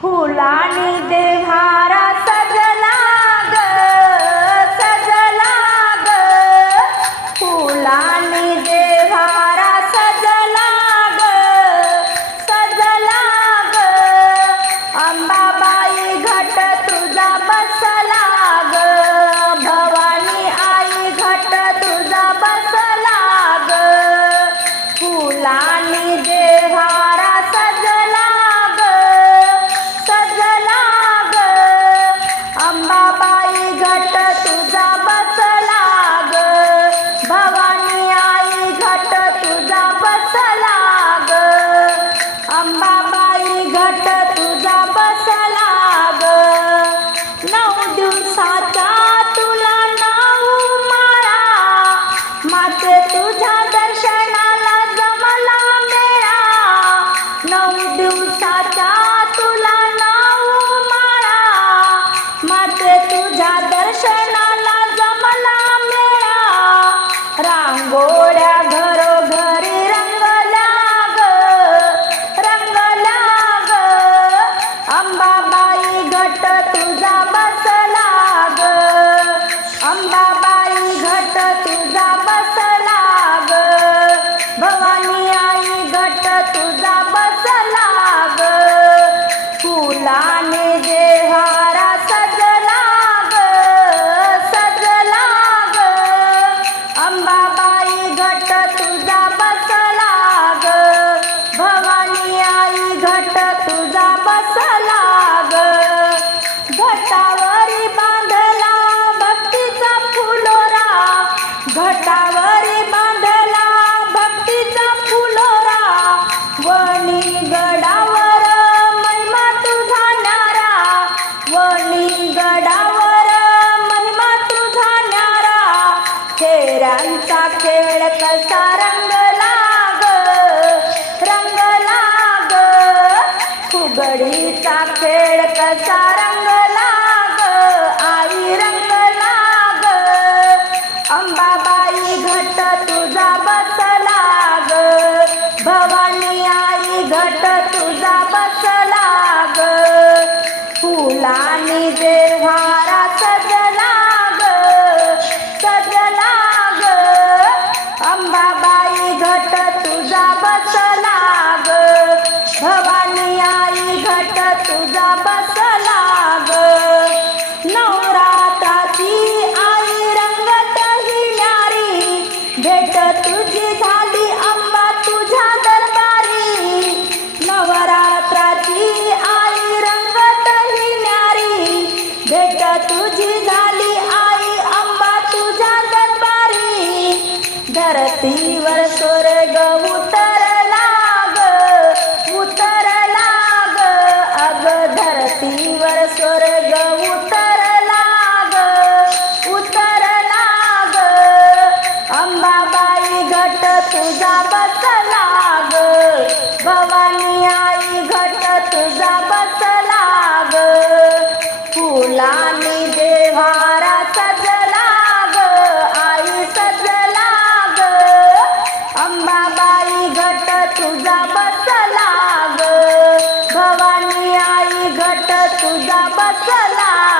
呼啦啦！Deus, Satanás. खेळ रंग लाग ग रंगला ग फुगडीचा खेळ कसा बेटा तुझी झाली आई अंबा तुझ्या दरबारी. धरतीवर स्वर्ग उतरला ग उतरला ग. अग धरतीवर स्वर्ग उतरला लाग उतरला ग. अंबाबाई घट तुझा बस 算了